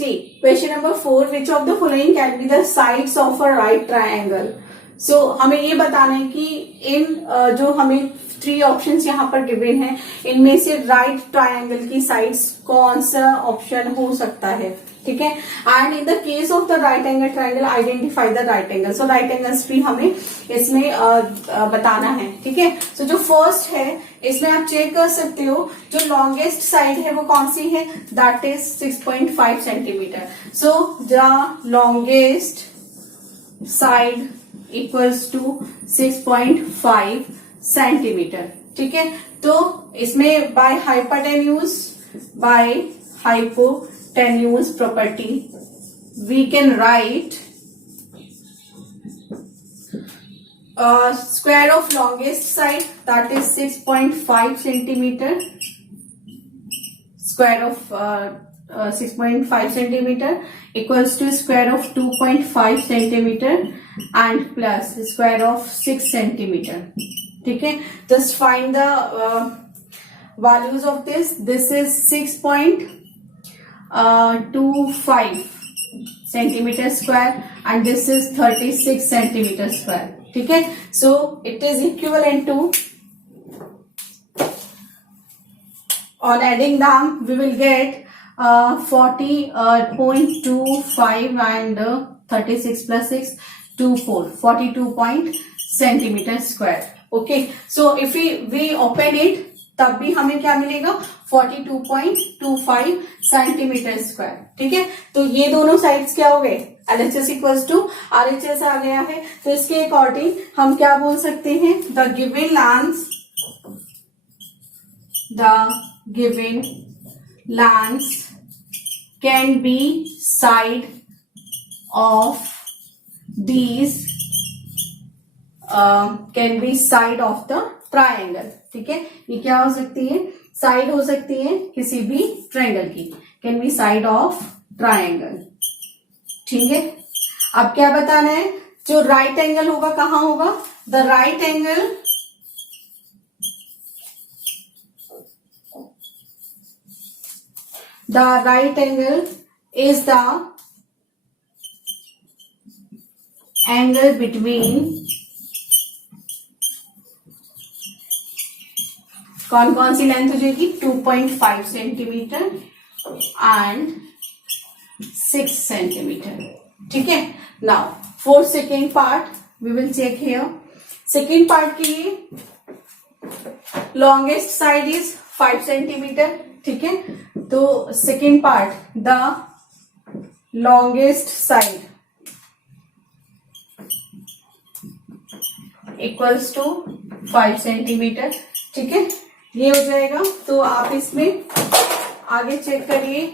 See, question number 4, which of the following can be the sides of a right triangle? So हमें ये बताना है कि इन जो हमें 3 ऑप्शंस यहाँ पर गिवन है, इनमें से राइट ट्राइंगल की साइड्स कौन सा ऑप्शन हो सकता है, ठीक है। And in the case of the right angle triangle identify the right angle. So right angles भी हमें इसमें बताना है, ठीक है। सो जो फर्स्ट है, इसमें आप चेक कर सकते हो, जो लॉन्गेस्ट साइड है वो कौन सी है, that is 6.5 centimetre. So the longest side equals to 6.5 centimetre, ठीक है। तो इसमें by hypotenuse property we can write square of longest side, that is 6.5 centimeter, square of 6.5 centimeter equals to square of 2.5 centimeter and plus square of 6 centimeter, ठीक है। just find the values of this is 6.25 centimeter square and this is 36 centimeter square, ठीक है। So it is equivalent to, on adding them we will get 40.25 and 36 plus 6 42 centimeter square, okay। so if we open it, तब भी हमें क्या मिलेगा, 42.25 centimetre square, ठीक है। तो ये दोनों साइड्स क्या हो गए, LHS इक्वल्स टू RHS आ गया है। तो इसके अकॉर्डिंग हम क्या बोल सकते हैं, the given lengths can be side of these can be side of the triangle, ठीक है। ये क्या हो सकती है, साइड हो सकती है किसी भी ट्राइंगल की, can be side of triangle, ठीक है। अब क्या बताना है, जो राइट एंगल होगा कहां होगा, the right angle is the angle between, कौन कौन सी लेंथ हो जाएगी, 2.5 सेंटीमीटर एंड 6 सेंटीमीटर, ठीक है। Now for second part we will check here. Second part के लिए लॉन्गेस्ट साइड इज 5 सेंटीमीटर, ठीक है। तो second part, the longest side equals to 5 centimetre, ठीक है। ये हो जाएगा। तो आप इसमें आगे चेक करिए,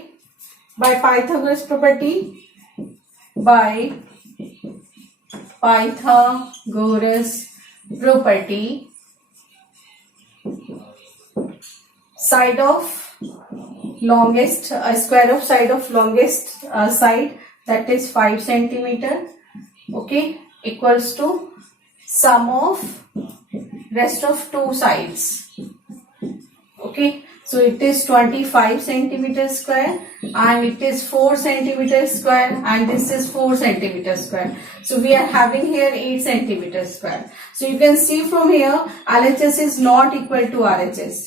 by Pythagoras property, side of longest square of side of longest side, that is 5 centimeter, okay, equals to sum of rest of two sides, okay। So it is 25 centimeter square and it is 4 centimeter square and this is 4 centimeter square. So we are having here 8 centimeter square. So you can see from here LHS is not equal to RHS,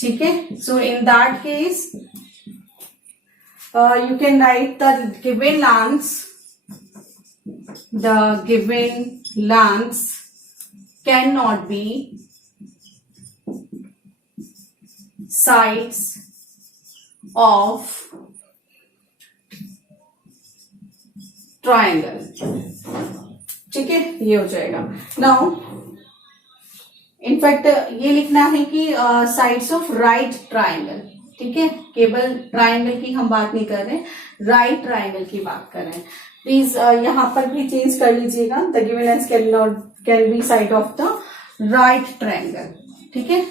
ठीक है। So in that case you can write the given lengths cannot be sides of triangle, ठीक है। ये हो जाएगा। Now in fact ये लिखना है कि साइड्स ऑफ राइट ट्राइंगल, ठीक है। केवल ट्राइंगल की हम बात नहीं कर रहे, राइट ट्राइंगल की बात कर रहे हैं। प्लीज यहां पर भी चेंज कर लीजिएगा, the given length can be side of the right triangle, ठीक है।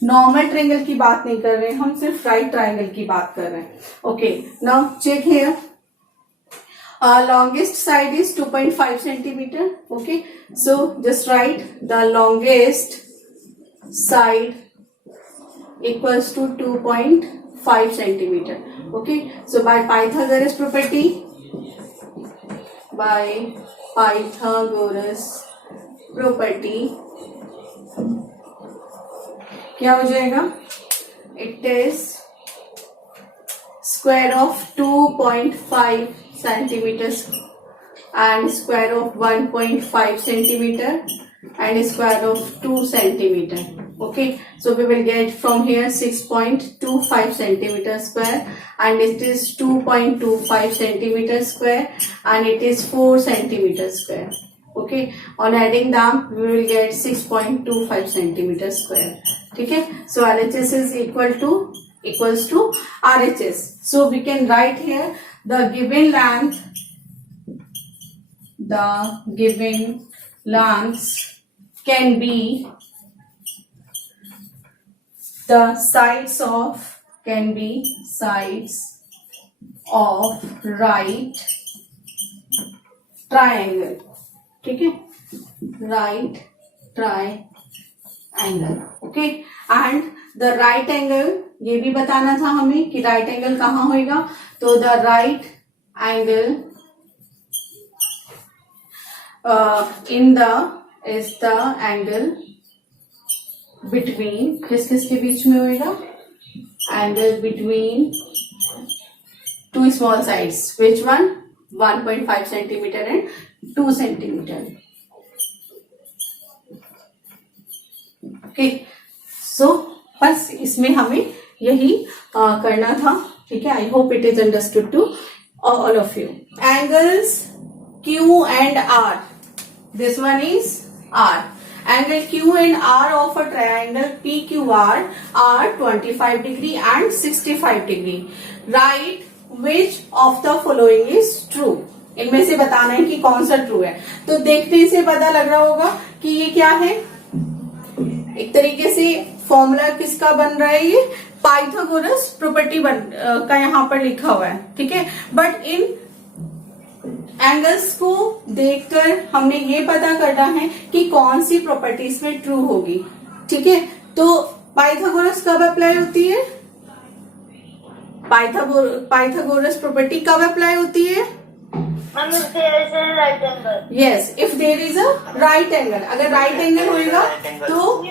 नॉर्मल ट्राइंगल की बात नहीं कर रहे हैं हम, सिर्फ राइट ट्राइंगल की बात कर रहे हैं, okay. Now check here, longest side is 2.5 centimeter, okay। So just write the longest side equals to 2.5 5 centimetre. Okay, so by Pythagoras property, by Pythagoras property क्या हो जाएगा? It is square of 2.5 centimetre and square of 1.5 centimeter and square of 2 centimeter. Okay, so we will get from here 6.25 centimeter square, and it is 2.25 centimeter square, and it is 4 centimeter square. Okay, on adding them we will get 6.25 centimeter square. ठीक है, so LHS is equals to RHS. So we can write here the given lengths can be the sides of right triangle. ठीक है, right triangle. Okay, and the right angle, ये भी बताना था हमें कि राइट एंगल कहाँ होएगा. तो the right angle is the angle between, किसके बीच में होएगा? Angle between two small sides. Which one? 1.5 centimeter and 2 centimeter. Okay, so बस इसमें हमें यही करना था. ठीक है, I hope it is understood to all of you. Angles Q and R. This one is R. Angle Q and R of a triangle PQR are 25 degree and 65 degree. Write which of the following is true. इनमें से बताना है कि कौन सा true है. तो देखने से पता लग रहा होगा कि ये क्या है. एक तरीके से फॉर्मूला किसका बन रहा है? ये पाइथागोरस प्रॉपर्टी का यहाँ पर लिखा हुआ है. ठीक है, बट इन एंगल्स को देखकर हमने ये पता करना है कि कौन सी प्रॉपर्टीज में ट्रू होगी. ठीक है, तो पाइथागोरस कब अप्लाई होती है? पाइथागोरस प्रॉपर्टी कब अप्लाई होती है? Yes, if there is a right angle. अगर राइट एंगल होएगा तो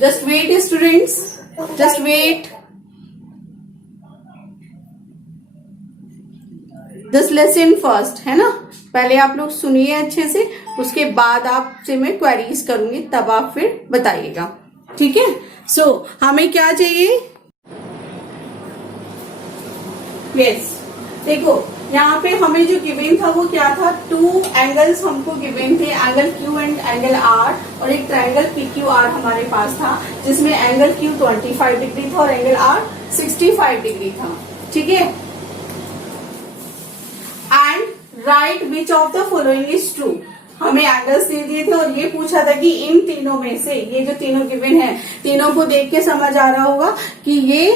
just wait students, just wait. This lesson first है ना, पहले आप लोग सुनिए अच्छे से, उसके बाद आपसे मैं क्वेरीज करूंगी, तब आप फिर बताइएगा. ठीक है, सो हमें क्या चाहिए? यस, देखो यहाँ पे हमें जो गिवन था वो क्या था? 2 एंगल्स हमको गिवन थे, angle Q and angle R, और एक ट्राइंगल PQR हमारे पास था जिसमें एंगल Q 25 डिग्री था और एंगल R 65 डिग्री था. ठीक है, and right which of the following is true. हमें एंगल्स दे दिए थे और ये पूछा था कि इन तीनों में से, ये जो तीनों गिवन है, तीनों को देख के समझ आ रहा होगा कि ये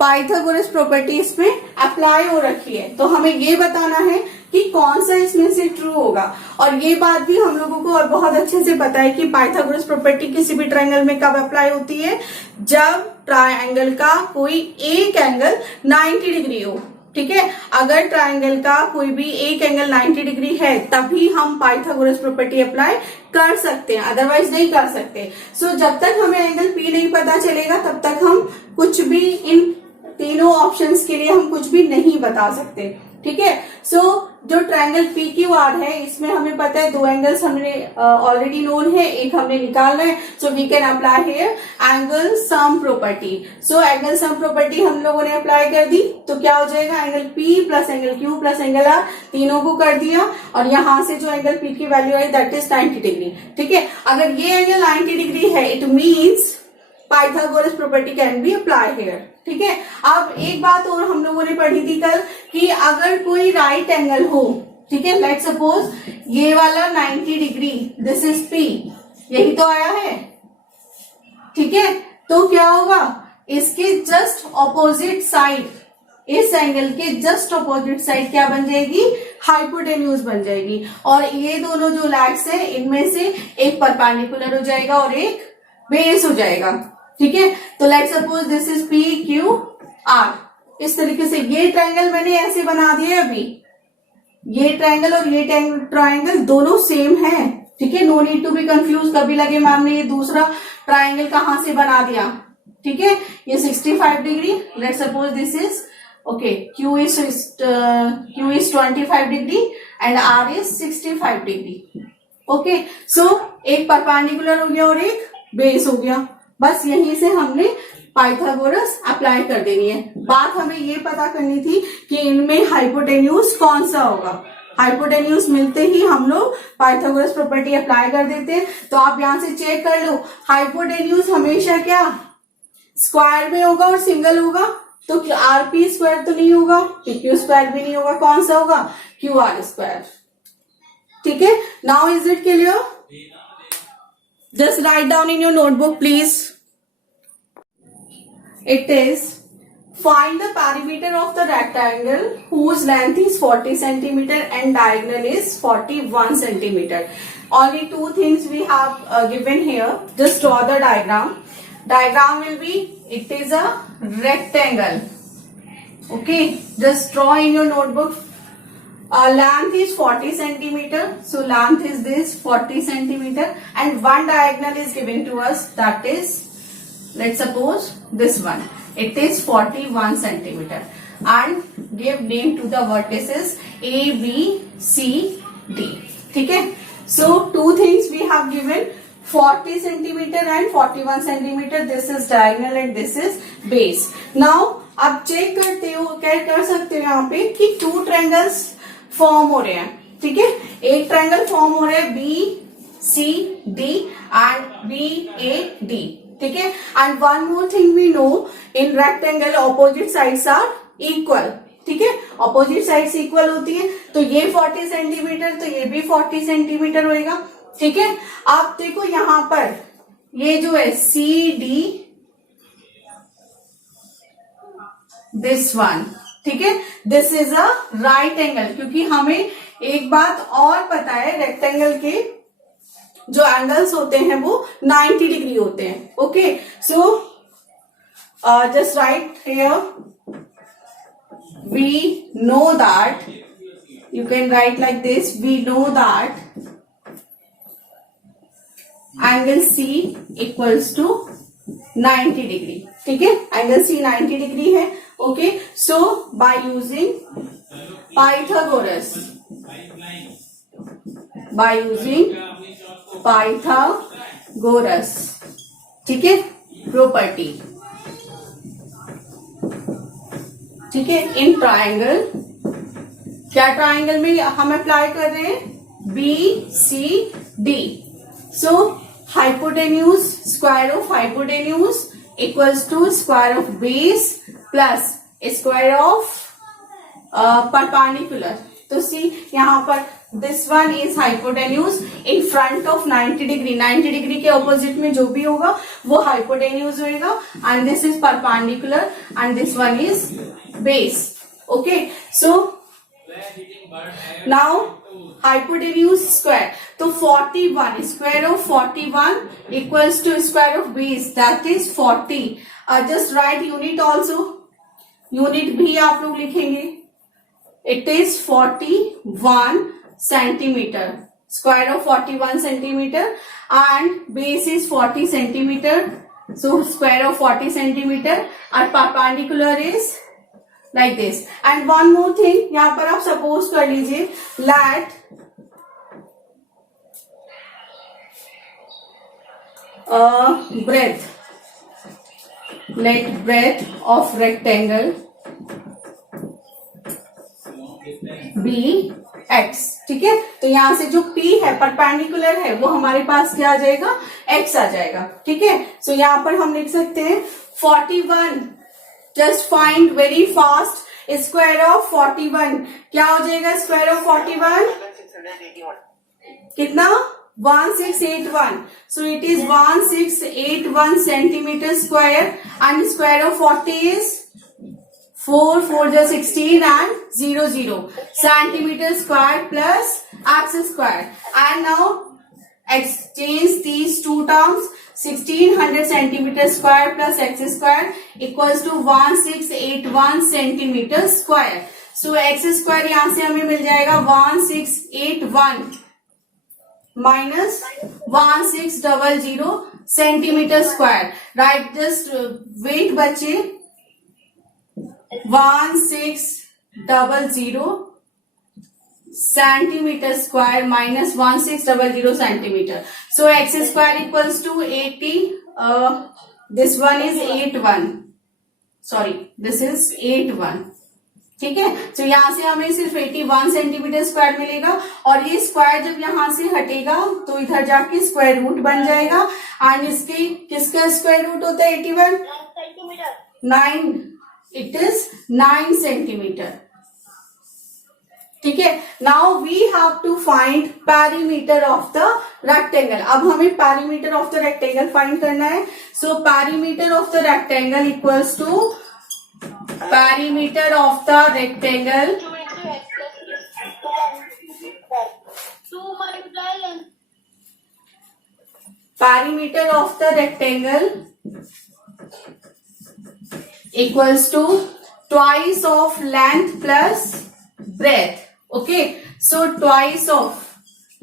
पाइथागोरस प्रॉपर्टी इसमें अप्लाई हो रखी है. तो हमें ये बताना है कि कौन सा इसमें से ट्रू होगा. और ये बात भी हम लोगों को और बहुत अच्छे से पता है कि पाइथागोरस प्रॉपर्टी किसी भी ट्रायंगल में कब अप्लाई होती है? जब ट्रायंगल का कोई एक एंगल 90 डिग्री हो. ठीक है, अगर ट्रायंगल का कोई भी एक एंगल 90 डिग्री है तभी हम पाइथागोरस प्रॉपर्टी अप्लाई कर सकते हैं, अदरवाइज नहीं कर सकते. सो जब तक हमें एंगल P नहीं पता चलेगा तब तक हम कुछ भी इन तीनों ऑप्शंस के लिए हम कुछ भी नहीं बता सकते. ठीक है, सो जो ट्रायंगल PQR है इसमें हमें पता है 2 एंगल्स हमने ऑलरेडी नोन है, एक हमने निकालना है. So we can apply here angle sum property. So angle sum property हम लोगों ने अप्लाई कर दी, तो क्या हो जाएगा? Angle P plus angle Q plus angle R, तीनों को कर दिया, और यहाँ से जो एंगल P की value I that is 90 degree. ठीक है, अगर ये एंगल 90 डिग्री है it means Pythagoras property can be apply here. ठीक है, अब एक बात और हम लोगों ने पढ़ी थी कल कि अगर कोई राइट एंगल हो, ठीक है, लेट सपोज ये वाला 90 डिग्री, दिस इज P, यही तो आया है. ठीक है, तो क्या होगा? इसके जस्ट ऑपोजिट साइड, इस एंगल के जस्ट ऑपोजिट साइड क्या बन जाएगी? हाइपोटेन्यूज बन जाएगी. और ये दोनों जो लैग्स है इनमें से एक परपेंडिकुलर हो जाएगा और एक बेस हो जाएगा. ठीक है, तो let's suppose this is P Q R. इस तरीके से ये ट्रायंगल मैंने ऐसे बना दिया अभी, ये ट्रायंगल और ये ट्रायंगल दोनों सेम है, ठीक है, no need to be confuse, कभी लगे मैम ने ये दूसरा ट्रायंगल कहां से बना दिया, ठीक है। ये 65 degree, let's suppose this is okay, Q is 25 degree and R is 65 degree. Okay, so एक परपेंडिकुलर हो गया और एक बेस हो गया, बस यहीं से हमने पाइथागोरस अप्लाई कर देनी है। बात हमें ये पता करनी थी कि इनमें हाइपोटेन्यूज कौन सा होगा। हाइपोटेन्यूज मिलते ही हम लोग पाइथागोरस प्रॉपर्टी अप्लाई कर देते हैं। तो आप यहां से चेक कर लो, हाइपोटेन्यूज हमेशा क्या स्क्वायर में होगा और सिंगल होगा, तो आरपी स्क्वायर तो नहीं होगा, क्यू स्क्वायर भी नहीं होगा, कौन सा होगा, क्यू आर स्क्वायर। ठीक है, now is it clear? Just write down in your notebook please. It is find the perimeter of the rectangle whose length is 40 centimeter and diagonal is 41 centimeter. Only two things we have given here. Just draw the diagram. Diagram will be, it is a rectangle. Okay, just draw in your notebook. Length is 40 centimeter. So length is this 40 centimeter and one diagonal is given to us, that is, let's suppose this one. It is 41 centimeter and give name to the vertices A, B, C, D. ठीक है, so two things we have given, 40 centimeter and 41 centimeter. This is diagonal and this is base. Now आप check करते हो, क्या कर सकते हो यहाँ पे कि टू ट्रायंगल्स फॉर्म हो रहे हैं। ठीक है, एक ट्रायंगल फॉर्म हो रहा है B, C, D and B, A, D. ठीक है, and one more thing we know, in rectangle opposite sides are equal. ठीक है, ऑपोजिट साइड्स इक्वल होती है, तो ये 40 सेंटीमीटर तो ये भी 40 सेंटीमीटर होएगा। ठीक है, आप देखो यहां पर ये जो है सी डी, दिस वन, ठीक है, this is a right angle, क्योंकि हमें एक बात और पता है, रेक्टेंगल के जो एंगल्स होते हैं वो 90 डिग्री होते हैं। Okay, so just write here, we know that, you can write like this, we know that angle C equals to 90 degree. ठीक है, एंगल सी 90 डिग्री है। Okay, so by using Pythagoras, by using Pythagoras, ठीक है, property, ठीक है, in triangle, क्या triangle में हम अप्लाई कर रहे हैं, B C D. So hypotenuse, square of hypotenuse equals to square of base plus square of perpendicular. तो सी यहां पर this one is hypotenuse in front of 90 degree, 90 degree के ऑपोजिट में जो भी होगा वो हाइपोटेन्यूज होएगा, and this is perpendicular and this one is base. Okay, so now hypotenuse square, तो 41 square of 41 equals to square of base, that is 40। Just right unit also, unit भी आप लोग लिखेंगे, it is 41 centimeter, square of 41 centimeter and base is 40 centimeter, so square of 40 centimeter and perpendicular is like this. And one more thing, यहाँ पर आप suppose कर लीजिए, let breadth of rectangle be x। ठीक है, तो यहां से जो P है परपेंडिकुलर है वो हमारे पास क्या आ जाएगा, x आ जाएगा। ठीक है, सो यहां पर हम लिख सकते हैं 41, just find very fast square of 41, क्या हो जाएगा स्क्वायर ऑफ 41, कितना, 1681। सो it is 1681 centimetre square and square of 40 is 4 4 जा 16 and 0 0 centimeter square plus x square. And now exchange these two terms, 1600 centimetre square plus X square equals to 1681 centimetre square. So X square यहां से हमें मिल जाएगा 1681 minus 1600 centimetre square. Right, just wait बचे 1600 centimetre square minus 1600 centimetre. So X square equals to 80, this one is 81, sorry this is 81, ठीक है। तो यहां से हमें सिर्फ 81 सेंटीमीटर स्क्वायर मिलेगा और ये स्क्वायर जब यहां से हटेगा तो इधर जाके स्क्वायर रूट बन जाएगा। एंड इसके किसका स्क्वायर रूट होता है 81? 9, इट इज 9 सेंटीमीटर, ठीक है। Now we have to find perimeter of the rectangle. अब हमें perimeter of the rectangle find करना है। So perimeter of the rectangle equals to perimeter of the rectangle perimeter of the rectangle equals to twice of length plus breadth. Okay, so twice of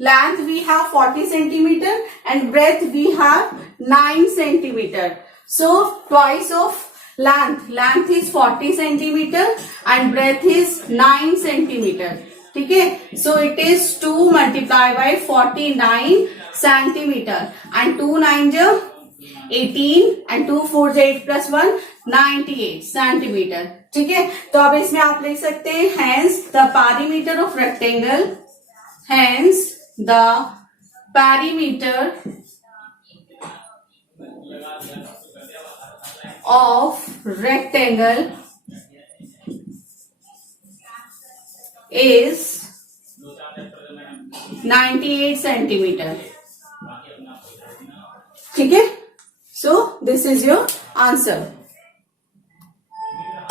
length we have 40 centimeter and breadth we have 9 centimeter. So twice of length is 40 centimeter and breadth is 9 centimeter. ठीक है, so it is 2 multiplied by 49 centimeter and 2 9 जो 18 and 2 4 8 plus 1 98 centimetre, ठीक है। तो अब इसमें आप लिख सकते हैं hence the perimeter of rectangle, hence the perimeter of rectangle is 98 centimetre, ठीक है। So this is your answer.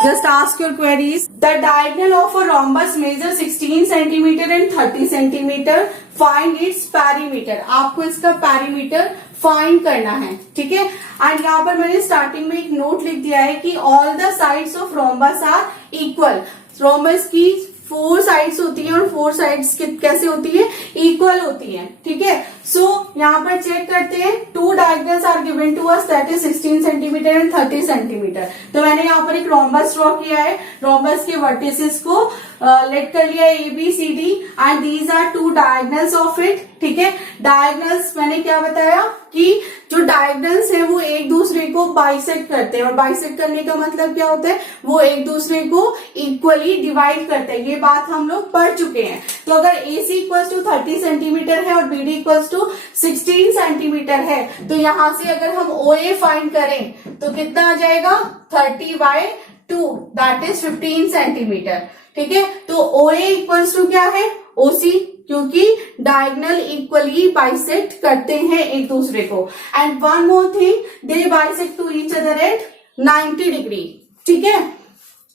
Just ask your queries. The diagonal of a rhombus measure 16 centimeter and 30 centimeter. Find its perimeter. आपको इसका perimeter find करना है, ठीक है। And यहाँ पर मैंने स्टार्टिंग में एक नोट लिख दिया है कि all the sides of rhombus are equal. Rhombus की 4 साइड्स होती है और 4 साइड्स कैसे होती है? इक्वल होती है, ठीक है। सो यहाँ पर चेक करते हैं, 2 diagonals are given to us that is 16 centimetre and 30 centimetre. तो मैंने यहाँ पर एक रोम्बस ड्रॉ किया है, रोम्बस के वर्टिसेस को लेट कर लिया A B C D and these are 2 diagonals of it, ठीक है। डायगोनल्स मैंने क्या बताया कि जो डायगोनल्स है वो एक दूसरे को बाइसेक्ट करते हैं और बाइसेक्ट करने का मतलब क्या होता है? वो एक दूसरे को इक्वली डिवाइड करते हैं। ये बात हम लोग पढ़ चुके हैं। तो अगर AC इक्वल्स टू 30 सेंटीमीटर है और BD इक्वल्स टू 16 सेंटीमीटर है तो यहां से अगर हम OA फाइंड करें तो कितना आ जाएगा? 30/2 दैट इज 15 सेंटीमीटर, ठीक है। तो OA इक्वल्स टू क्या है? OC, क्योंकि डायगोनल इक्वली बाइसेक्ट करते हैं एक दूसरे को। And one more thing, they bisect to each other at 90 degree, ठीक है।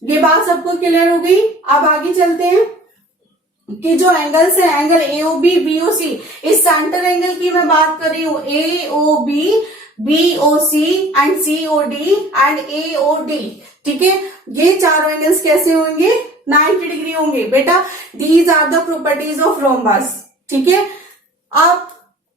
ये बात सबको क्लियर हो गई। अब आगे चलते हैं कि जो एंगल्स है, एंगल AOB BOC, इस सेंटर एंगल की मैं बात कर रही हूं, AOB BOC and COD and AOD, ठीक है। ये चारों एंगल्स कैसे होंगे? 90 डिग्री होंगे बेटा। These are the properties of rhombus, ठीक है। अब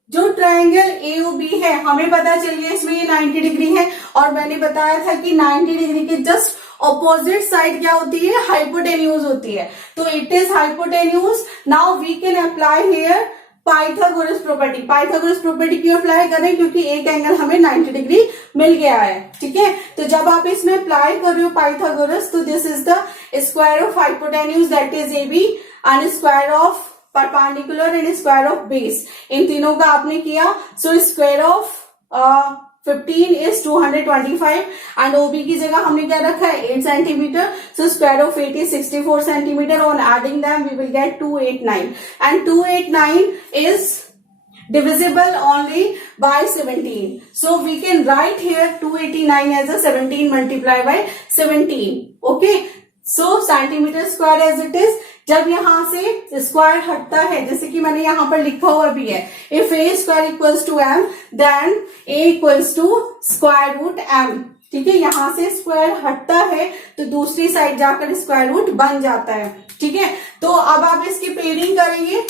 जो ट्रायंगल AOB है हमें पता चल गया इसमें ये 90 डिग्री है और मैंने बताया था कि 90 डिग्री के जस्ट ऑपोजिट साइड क्या होती है? हाइपोटेन्यूज होती है। तो it is hypotenuse. Now we can apply here Pythagoras property. Pythagoras property क्यों अप्लाई करें? क्योंकि एक एंगल हमें 90 डिग्री मिल गया है, ठीक है। तो जब आप इसमें अप्लाई कर रहे हो पाइथागोरस, तो this is the square of hypotenuse that is AB and square of perpendicular and square of base. इन तीनों का आपने किया। So square of 15 is 225 and OB की जगह हमने क्या रखा है? 8 centimetre. So square of 8 is 64 centimetre. On adding them we will get 289 and 289 is divisible only by 17. So we can write here 289 as a 17 multiplied by 17. Okay. So centimeter square as it is, जब यहाँ से square हटता है, जैसे कि मैंने यहाँ पर लिखा हुआ भी है, if A square equals to M then A equals to square root M. ठीक है, यहां से स्क्वायर हटता है तो दूसरी साइड जाकर स्क्वायर रूट बन जाता है। ठीक है, तो अब आप इसकी पेयरिंग करेंगे,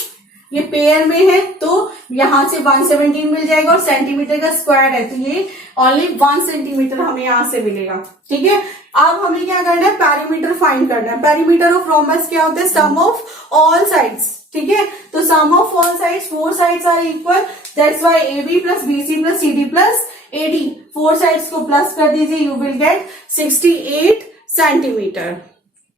ये पेयर में है तो यहां से 117 मिल जाएगा और सेंटीमीटर का स्क्वायर है तो ये ओनली 1 सेंटीमीटर हमें यहां से मिलेगा। ठीक है, अब हमें क्या करना है, पेरीमीटर फाइंड करना है। पेरीमीटर ऑफ रोम्बस क्या होता है, सम ऑफ ऑल साइड्स। ठीक है, तो sum of all sides, 4 sides are equal, that's why AB plus BC plus CD plus AD, 4 sides को प्लस कर दीजिए, यू विल गेट 68 सेंटीमीटर।